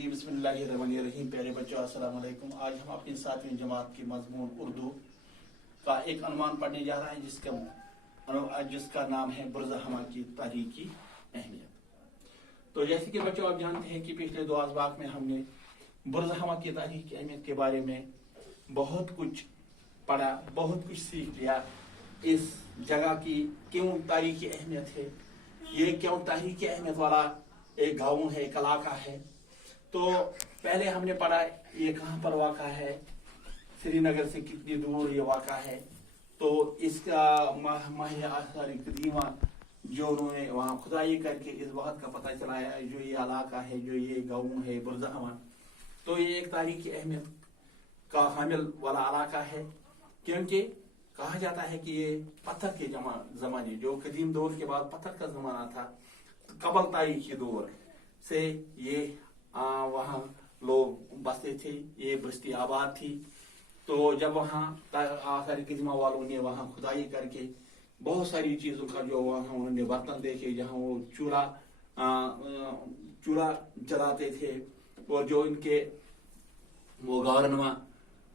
बिस्मिल्लाहिर्रहमानिर्रहीम। प्यारे बच्चों, अस्सलाम वालेकुम। आज हम अपनी 7वीं जमात की मजमून उर्दू का एक अनुमान पढ़ने जा रहे हैं जिसका नाम है बुर्ज़हमा की तारीखी अहमियत। तो जैसे कि बच्चों आप जानते हैं कि पिछले दो असबाक में हमने बुर्ज़हमा की तारीखी अहमियत के बारे में बहुत कुछ पढ़ा, बहुत कुछ सीख लिया। इस जगह की क्यों तारीखी अहमियत है, ये क्यों तारीखी अहमियत वाला एक गाँव है, एक इलाका है। तो पहले हमने पढ़ा ये कहाँ पर वाक़ा है, श्रीनगर से कितनी दूर ये वाक़ा है। तो इसका माहिर आसार कदीमा जो उन्होंने वहाँ खुदाई करके इस बात का पता चलाया, जो ये इलाका है, जो ये गाँव है बुर्ज़हमा, तो ये एक तारीखी अहमियत का हामिल वाला इलाका है। क्योंकि कहा जाता है कि ये पत्थर के ज़माने, जो कदीम दौर के बाद पत्थर का ज़माना था, कबल तारीखी दौर से ये वहाँ लोग बसते थे, ये बस्ती आबाद थी। तो जब वहाँ आखिरी कदीमा वालों ने वहाँ खुदाई करके बहुत सारी चीज़ों का जो वहाँ उन्होंने बर्तन देखे, जहाँ वो चूल्हा जलाते थे, और जो इनके वो गौरनमा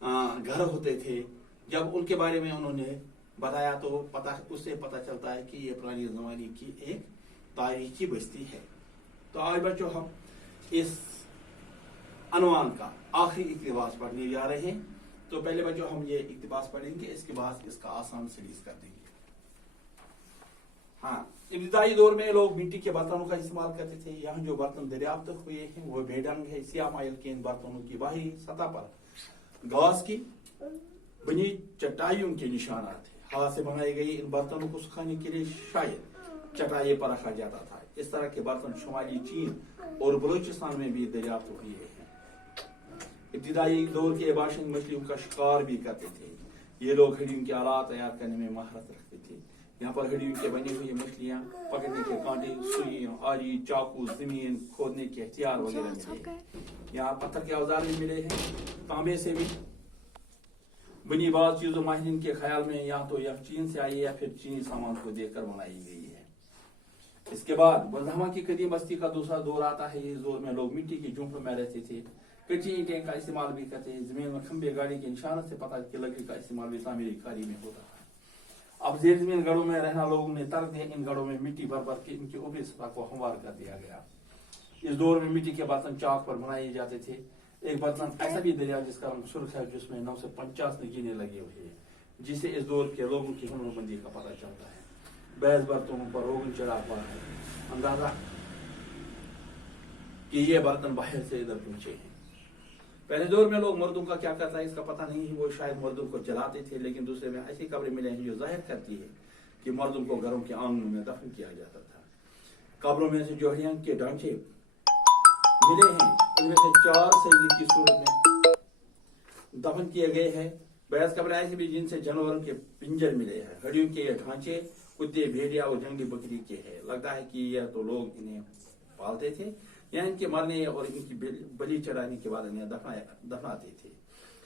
घर होते थे, जब उनके बारे में उन्होंने बताया तो उससे पता चलता है कि ये पुरानी ज़माने की एक तारीखी बस्ती है। तो आज बच्चों हम इस अनुमान का आखिरी इक्तिबास पढ़ने जा रहे हैं। तो पहले बच्चों हम ये इक्तिबास पढ़ेंगे, इसके बाद इसका आसान सीरीज कर देंगे। हाँ, इब्तिदाई दौर में लोग मिट्टी के बर्तनों का इस्तेमाल करते थे। यहाँ जो बर्तन दरियाफ्त हुए हैं वो बेढंग है। सियाह माइल के इन बर्तनों की बाहरी सतह पर घास की बनी चटाइयों के निशानात थे। हाथ से बनाई गई इन बर्तनों को सुखाने के लिए शायद चटाई पर रखा जाता था। इस तरह के बर्तन शुमाली चीन और बलूचिस्तान में भी दरियाफ्त हुए हैं। इब्तिदाई दौर के बाशिंद मछलियों का शिकार भी करते थे। ये लोग हड्डियों के आलात तैयार करने में महारत रखते थे। यहाँ पर हड्डियों के बनी हुई मछलियाँ पकड़ने के कांटे, सुइयां, आरी, चाकू, जमीन खोदने के हथियार वगैरह मिले। यहाँ पत्थर के औजार भी मिले हैं। तांबे से भी बनी बात चीजों माहिरीन के ख्याल में या तो यह चीन से आई या फिर चीनी सामान को देखकर बनाई गई है। इसके बाद बुर्ज़हमा की कदीम बस्ती का दूसरा दौर आता है। इस दौर में लोग मिट्टी की झोंपड़ों में रहते थे, कच्ची ईंटें का इस्तेमाल भी करते हैं। जमीन में खंबे गाड़ी के निशानों से पता कि लकड़ी का इस्तेमाल भी तामीरी कारी में होता है। अब जेर जमीन गढ़ों में रहना लोगों ने तर्क दिया। इन गढ़ों में मिट्टी भर भर के इनकी ऊपरी सतह को हमवार कर दिया गया। इस दौर में मिट्टी के बर्तन चाक पर बनाए जाते थे। एक बर्तन ऐसा भी दरिया जिसका रंग सुर्ख है, जिसमें 9 से 50 नगीने लगे हुए हैं, जिससे इस दौर के लोगों की हुनरमंदी का पता चलता है। बैज बर्तनों पर रोगन चढ़ा हुआ है, अंदाजा कि ये बर्तन बाहर से इधर पहुंचे हैं। पहले दौर में लोग मर्दों का क्या करता है इसका पता नहीं है। वो शायद मर्दों को जलाते थे, लेकिन दूसरे में ऐसी खबरें मिले हैं जो जाहिर करती है कि मर्दों को घरों के आंगनों में दफन किया जाता था। कब्रों में से जोहरियां के ढांचे मिले हैं, इनमें से 4 सजदे की सूरत में दफन किए गए हैं। बैस कब्रें ऐसी भी जिनसे जानवरों के पिंजर मिले हैं। हड्डियों के ये ढांचे कुत्ते, भेड़िया और जंगली बकरी के हैं। लगता है कि यह तो लोग इन्हें पालते थे या इनके मरने और इनकी बलि चढ़ाने के बाद इन्हें दफनाते थे,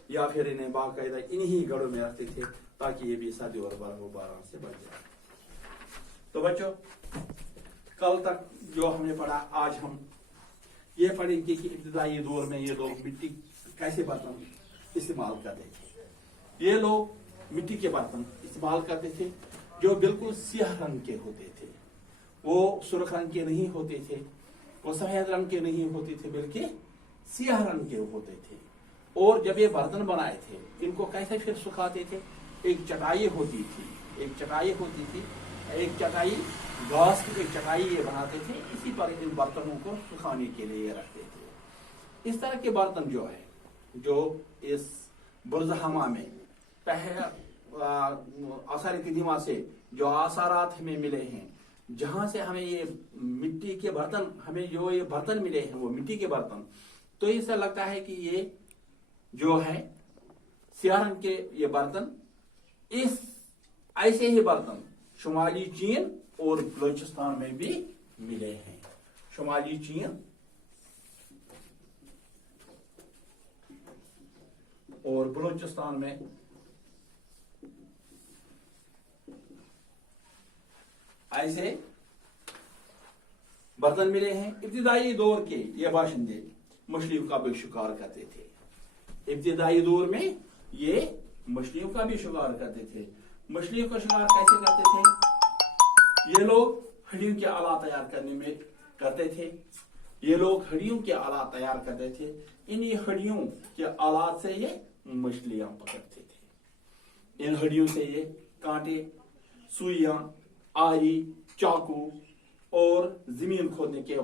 या फिर इन्हें बाकायदा इन्हीं गढ़ों में रखते थे ताकि ये भी सर्दी और बारह से बच जाए। तो बच्चों कल तक जो हमने पढ़ा, आज हम ये पढ़ेंगे कि इब्तिदाई दौर में ये लोग मिट्टी कैसे बर्तन इस्तेमाल करते थे। ये लोग मिट्टी के बर्तन इस्तेमाल करते थे जो बिल्कुल सियाह रंग के होते थे। वो सुर्ख रंग के नहीं होते थे, वो सफेद रंग के नहीं होते थे, बल्कि सियाह रंग के होते थे। और जब ये बर्तन बनाए थे, इनको कैसे फिर सुखाते थे? एक चटाई होती थी, एक चटाई घास की एक चटाई ये बनाते थे। इसी पर इन बर्तनों को सुखाने के लिए रखते थे। इस तरह के बर्तन जो है, जो इस बुर्ज़हमा में आसार कदीमा से जो आसारात हमें मिले हैं, जहां से हमें ये मिट्टी के बर्तन, हमें जो ये बर्तन मिले हैं वो मिट्टी के बर्तन, तो इससे लगता है कि ये जो है सियाह रंग के ये बर्तन, इस ऐसे ही बर्तन शुमाली चीन और बलूचिस्तान में भी मिले हैं। शुमाली चीन और बलूचिस्तान में ऐसे बर्तन मिले हैं। इब्तिदाई दौर के ये बाशिंदे मछलियों का भी शिकार करते थे। इब्तिदाई दौर में ये मछलियों का भी शिकार करते थे। मछलियों का शिकार कैसे करते थे? ये लोग हड्डियों के आला तैयार करने में करते थे। ये लोग हड्डियों के आला तैयार करते थे। इन्हीं हड्डियों के आलात से ये मछलियां पकड़ते थे। इन हड्डियों से ये कांटे, सुइयां, आरी, चाकू और जमीन खोदने के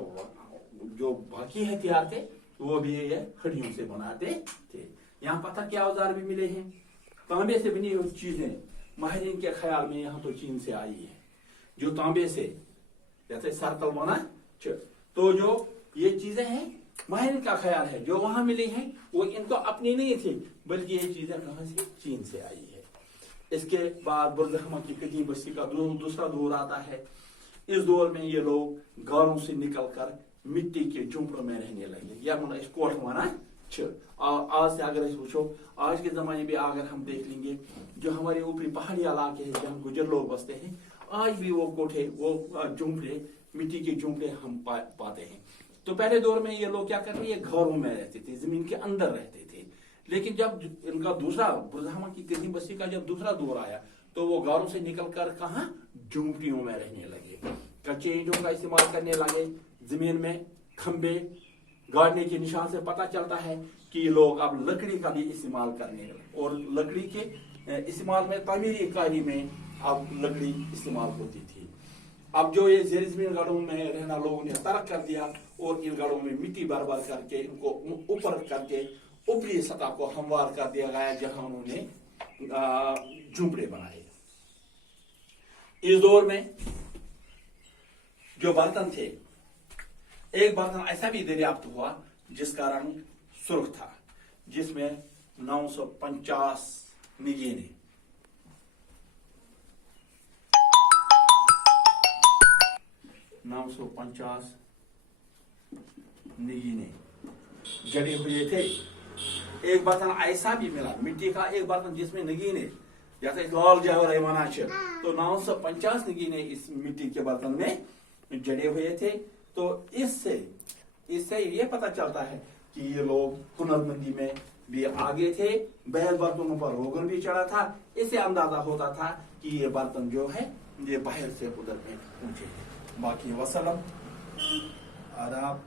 जो बाकी हथियार थे वो भी ये हड्डियों से बनाते थे। यहाँ पत्थर के औजार भी मिले हैं, तांबे से बनी हुई चीजें माहिरीन के ख्याल में यहाँ तो चीन से आई है, जो तांबे से जैसे सर्कल बना। तो जो ये चीजें हैं माहिरीन का ख्याल है जो वहां मिली हैं वो इनको अपनी नहीं थी, बल्कि ये चीजें कहां से? चीन से आई है। इसके बाद बुर्ज़हमा की कदीम बस्ती का दूसरा दौर आता है। इस दौर में ये लोग गारों से निकलकर मिट्टी के झुंपड़ों में रहने लगे, या कोठ माना। आज से अगर वो आज के जमाने में अगर हम देख लेंगे जो हमारे ऊपरी पहाड़ी इलाके हैं जहाँ गुजर लोग बसते हैं, आज भी वो कोठे, वो झुंपड़े, मिट्टी के झुंपड़े हम पाते हैं। तो पहले दौर में ये लोग क्या करते थे? घरों में रहते थे, जमीन के अंदर रहते थे। लेकिन जब इनका दूसरा बुर्ज़हमा की कदीम बस्ती का जब दूसरा दौर आया तो वो घरों से निकलकर कहाँ? झुंपड़ियों में रहने लगे, कच्चे ईंटों का इस्तेमाल करने लगे। जमीन में खंबे गाड़ने के निशान से पता चलता है कि लोग अब लकड़ी का भी इस्तेमाल करने लगे, और लकड़ी के इस्तेमाल में, तामीरी कार्य में अब लकड़ी इस्तेमाल होती थी। अब जो ये ज़ेर ज़मीन गढ़ों में रहना लोगों ने तर्क कर दिया और इन गढ़ों में मिट्टी भर भर करके इनको ऊपर करके ऊपरी सतह को हमवार कर दिया गया, जहां उन्होंने झुंपड़े बनाए। इस दौर में जो बर्तन थे, एक बर्तन ऐसा भी दरियाफ्त हुआ जिसका रंग सुर्ख था, जिसमें 950 निगीने, जड़े हुए थे। एक बर्तन ऐसा भी मिला मिट्टी का, एक बर्तन जिसमें नगीने, जैसे लाल जवाहर मनाच, तो 950 नगीने इस मिट्टी के बर्तन में जड़े हुए थे। तो इससे ये पता चलता है कि ये लोग हुनरमंदी में भी आगे थे। बहर बर्तनों पर रोगन भी चढ़ा था। इससे अंदाजा होता था कि ये बर्तन जो है ये बाहर से उधर में पहुंचे। बाकी वसलम, आदाब।